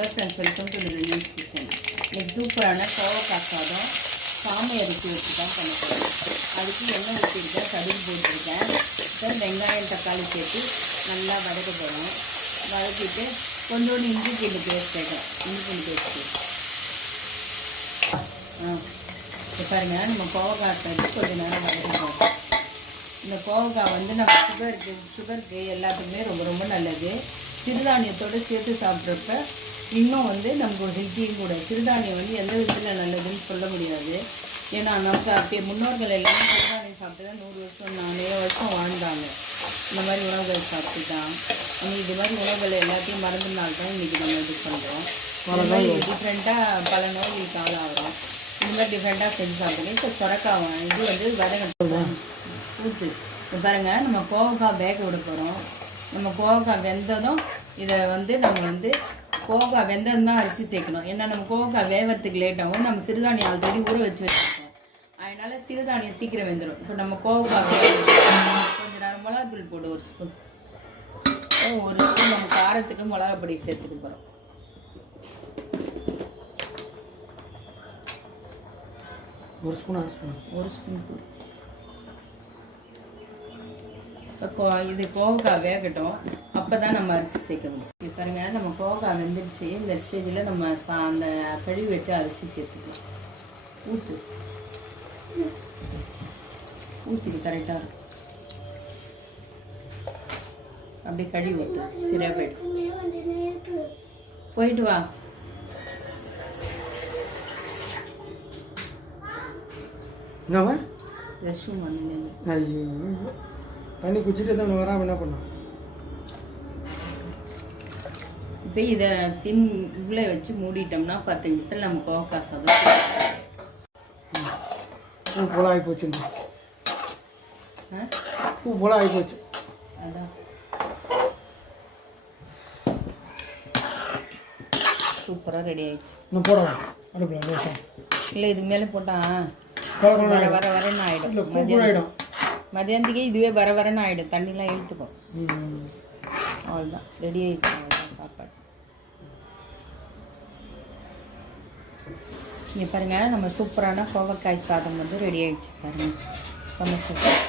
Hello friends, welcome to news kitchen. இன்னைக்கு சூப்பரான கோவக்காய் சாதம் சாமை அரிசி வச்சு தான் பண்ண போகிறேன். அதுக்கு எண்ணெய் ஊற்றிருக்கேன், கடுகு போட்டிருக்கேன், அப்புறம் வெங்காயம் தக்காளி சேர்த்து நல்லா வதக்க போகிறோம். வதக்கிட்டு கொஞ்சோண்டு இஞ்சி பூண்டு பேஸ்ட் சேர்க்கலாம். இஞ்சி பூண்டு பேஸ்ட்டு இப்போ பாருங்கள், நம்ம கோவக்காய் சேர்த்து கொஞ்சம் நேரம் வதக்கிப்போம். இந்த கோவக்காய் வந்து நம்ம சுகருக்கு எல்லாத்துக்குமே ரொம்ப ரொம்ப நல்லது. சிறுதானியத்தோடு சேர்த்து சாப்பிட்றப்ப இன்னும் வந்து நமக்கு ஒரு ஹெல்த்தியும் கூட. சிறுதானியம் வந்து எந்த விதத்தில் நல்லதுன்னு சொல்ல முடியாது. ஏன்னா நமக்கு அப்படியே முன்னோர்கள் எல்லாமே சிறுதானியம் சாப்பிட்டு தான் 100 வருஷம் 4 வருஷம் வாழ்ந்தாங்க. இந்த மாதிரி உணவுகள் சாப்பிட்டு தான் நம்ம இது மாதிரி உணவுகள் எல்லாத்தையும் மறந்துனால்தான் இன்றைக்கி நம்ம இது பண்ணுறோம். டிஃப்ரெண்ட்டாக பல நோய்களுக்கு ஆளாகிறோம். இந்த மாதிரி டிஃப்ரெண்ட்டாக செஞ்சு சாப்பிடுங்க. இப்போ சொரக்காய் இது வந்து வதங்க ஊற்று. இப்போ பாருங்கள், நம்ம கோவக்காய் வேக விட போகிறோம். நம்ம கோவக்காய் வெந்ததும் இதை வந்து நம்ம வந்து கோவக்காய் வெந்ததும் தான் அரிசி சேர்க்கணும். ஏன்னா நம்ம கோவக்காய் வேகிறதுக்கு லேட்டாகவும் நம்ம சிறுதானியம் ஆல்ரெடி ஊற வச்சுருக்கோம். அதனால் சிறுதானியம் சீக்கிரம் வெந்துடும். இப்போ நம்ம கோவக்காய் கொஞ்சம் நேரம் மிளகாத்தூள் போட்டு ஒரு ஸ்பூன் நம்ம காரத்துக்கு மிளகாப்பொடி சேர்த்துட்டு போகிறோம். ஒரு ஸ்பூன் போடு. இது கோவக்காய் வேகட்டும், அப்போ தான் நம்ம அரிசி சேர்க்க முடியும். இது பாருங்க, நம்ம கோவக்காய் வெந்துடுச்சு. இந்த ஸ்டேஜில் நம்ம அந்த கழுவி வச்சு அரிசி சேர்த்துக்கலாம். ஊற்றிட்டு கரெக்டாக இருக்கும். அப்படியே கழுவி ஊற்று, சரியாக போயிட்டு வா. ரெஸ்ட் ரூம் வந்து தண்ணி குடிச்சிட்டு தான் வராமல் என்ன பண்ணோம். இப்போ இதை சிம் இவ்வளோ வச்சு மூடிட்டோம்னா 10 நிமிஷத்தில் நம்ம கோவக்காய் சாதம் பூ போல ஆகி போச்சுங்க. பூ போல ஆகி போச்சு. அதான் சூப்பராக ரெடி ஆயிடுச்சு. இன்னும் போடலாம் அடுப்பில் தோசை இல்லை, இதுக்கு மேலே போட்டால் வர வரன்னு ஆகிடும். மதியானத்துக்கே இதுவே வரன்னு ஆகிடும். தண்ணிலாம் இழுத்துக்கும். அவ்வளோதான், ரெடி ஆகிடுச்சு. அவ்வளோதான் சாப்பாடு. இங்கே பாருங்கள், நம்ம சூப்பரான கோவக்காய் சாதம் வந்து ரெடி ஆகிடுச்சு. பாருங்கள், செம்ம சூப்பர்.